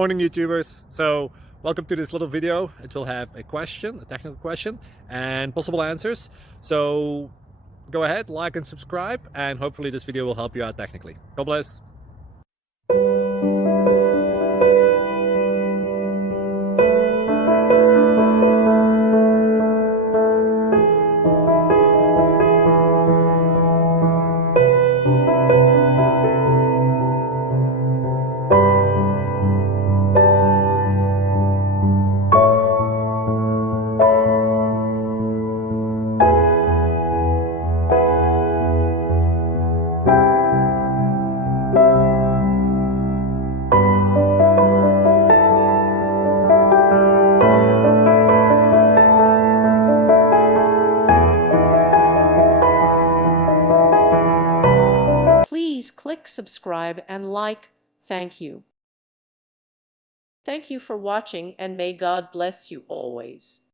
Morning YouTubers. So welcome to this little video. It will have a question, a technical question, and possible answers. So go ahead, like and subscribe, and hopefully this video will help you out technically. God bless. Please click subscribe and like. Thank you. Thank you for watching, and may God bless you always.